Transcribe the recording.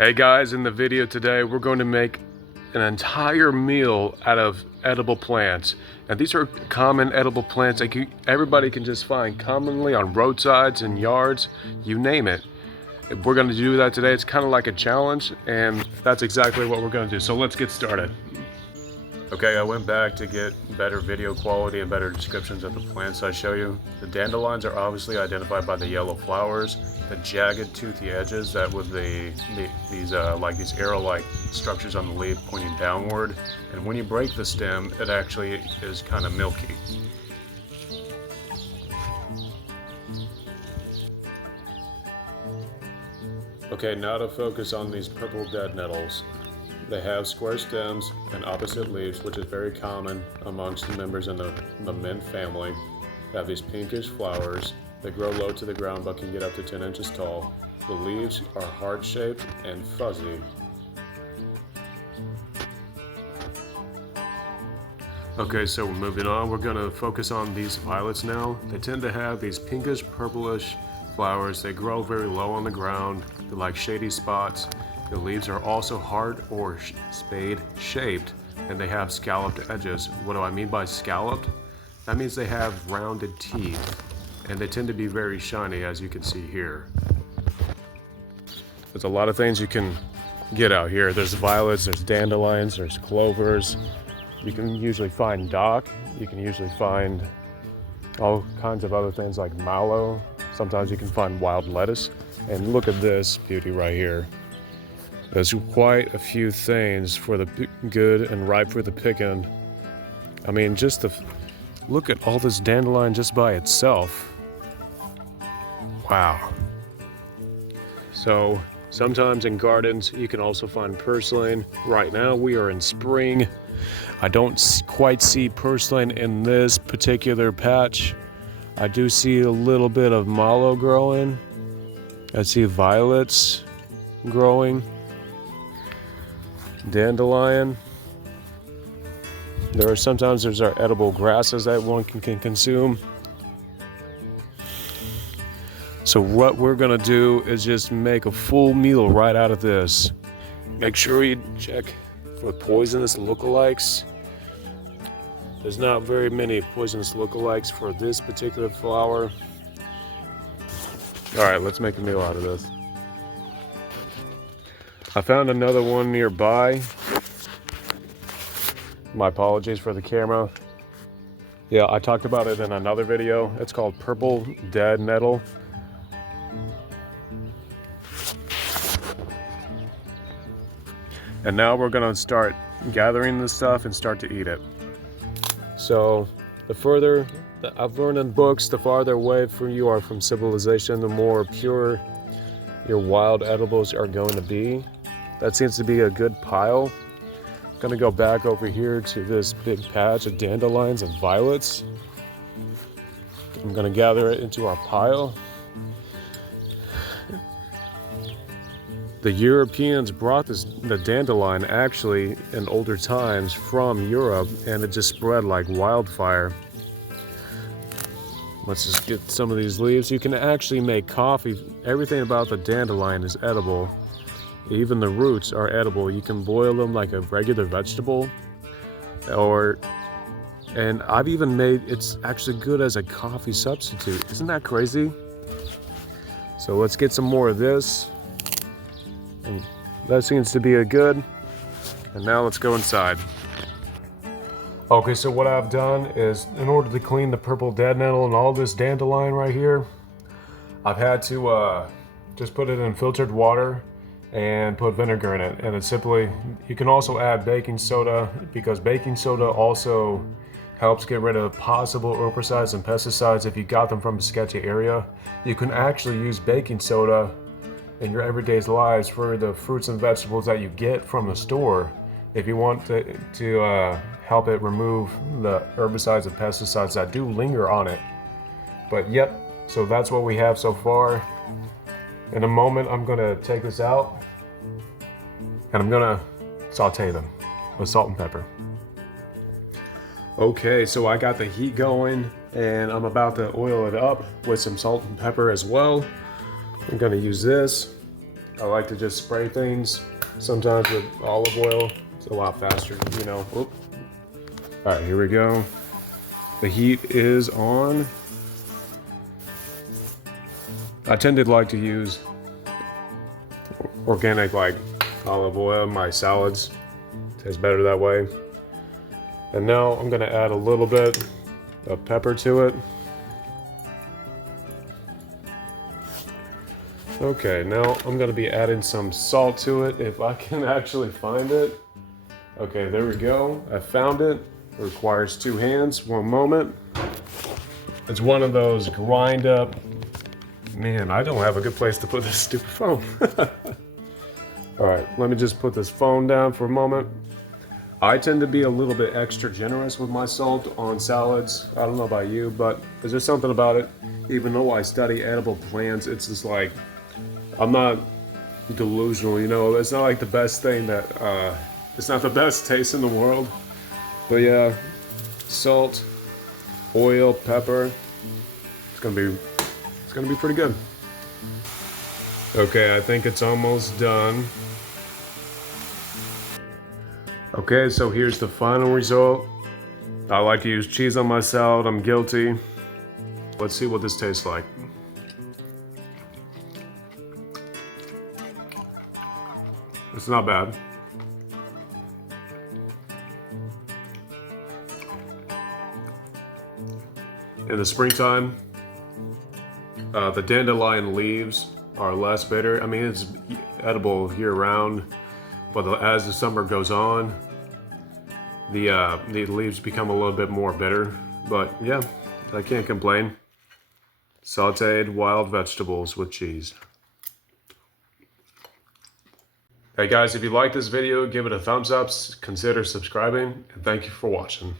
Hey guys, in the video today we're going to make an entire meal out of edible plants. And these are common edible plants that everybody can just find commonly on roadsides and yards, you name it. We're going to do that today. It's kind of like a challenge, and that's exactly what we're going to do. So let's get started. Okay, I went back to get better video quality and better descriptions of the plants I show you. The dandelions are obviously identified by the yellow flowers, the jagged toothy edges that with these arrow-like structures on the leaf pointing downward, and when you break the stem, it actually is kind of milky. Okay, now to focus on these purple dead nettles. They have square stems and opposite leaves, which is very common amongst the members in the mint family. They have these pinkish flowers. They grow low to the ground but can get up to 10 inches tall. The leaves are heart-shaped and fuzzy. Okay, so moving on, we're going to focus on these violets now. They tend to have these pinkish purplish flowers. They grow very low on the ground. They're like shady spots. The leaves are also heart or spade shaped, and they have scalloped edges. What do I mean by scalloped? That means they have rounded teeth, and they tend to be very shiny, as you can see here. There's a lot of things you can get out here. There's violets, there's dandelions, there's clovers. You can usually find dock. You can usually find all kinds of other things like mallow. Sometimes you can find wild lettuce. And look at this beauty right here. There's quite a few things for the good and ripe for the picking. I mean, just look at all this dandelion just by itself. Wow. So sometimes in gardens you can also find purslane. Right now we are in spring. I don't quite see purslane in this particular patch. I do see a little bit of mallow growing. I see violets growing. Dandelion. There's our edible grasses that one can consume. So what we're gonna do is just make a full meal right out of this. Make sure you check for poisonous lookalikes. There's not very many poisonous lookalikes for this particular flower. All right, let's make a meal out of this. I found another one nearby. My apologies for the camera. Yeah, I talked about it in another video. It's called purple dead nettle. And now we're gonna start gathering this stuff and start to eat it. So the further that I've learned in books, the farther away from you are from civilization, the more pure your wild edibles are going to be. That seems to be a good pile. I'm gonna go back over here to this big patch of dandelions and violets. I'm gonna gather it into our pile. The Europeans brought the dandelion actually in older times from Europe, and it just spread like wildfire. Let's just get some of these leaves. You can actually make coffee. Everything about the dandelion is edible. Even the roots are edible. You can boil them like a regular vegetable, and I've even made, it's actually good as a coffee substitute. Isn't that crazy? So let's get some more of this. And that seems to be a good. And now let's go inside. Okay, so what I've done is, in order to clean the purple dead nettle and all this dandelion right here, I've had to just put it in filtered water and put vinegar in it. And it's simply, you can also add baking soda, because baking soda also helps get rid of possible herbicides and pesticides if you got them from a sketchy area. You can actually use baking soda in your everyday lives for the fruits and vegetables that you get from the store, if you want to help it remove the herbicides and pesticides that do linger on it. But yep, so that's what we have so far. In a moment, I'm gonna take this out and I'm gonna saute them with salt and pepper. Okay, so I got the heat going and I'm about to oil it up with some salt and pepper as well. I'm gonna use this. I like to just spray things sometimes with olive oil. It's a lot faster, you know. Oop. All right, here we go. The heat is on. I tend to like to use organic like olive oil in my salads. Tastes better that way. And now I'm gonna add a little bit of pepper to it. Okay, now I'm gonna be adding some salt to it if I can actually find it. Okay, there we go. I found it. It requires 2 hands. One moment. It's one of those grind up. Man, I don't have a good place to put this stupid phone. All right, let me just put this phone down for a moment. I tend to be a little bit extra generous with my salt on salads. I don't know about you, but there's just something about it. Even though I study edible plants, it's just like, I'm not delusional, you know. It's not like the best thing that, it's not the best taste in the world. But yeah, salt, oil, pepper, it's gonna be pretty good. Okay, I think it's almost done. Okay, so here's the final result. I like to use cheese on my salad, I'm guilty. Let's see what this tastes like. It's not bad. In the springtime, the dandelion leaves are less bitter. I mean, it's edible year round, but as the summer goes on, the leaves become a little bit more bitter. But yeah, I can't complain. Sauteed wild vegetables with cheese. Hey guys, if you like this video, give it a thumbs up, consider subscribing, and thank you for watching.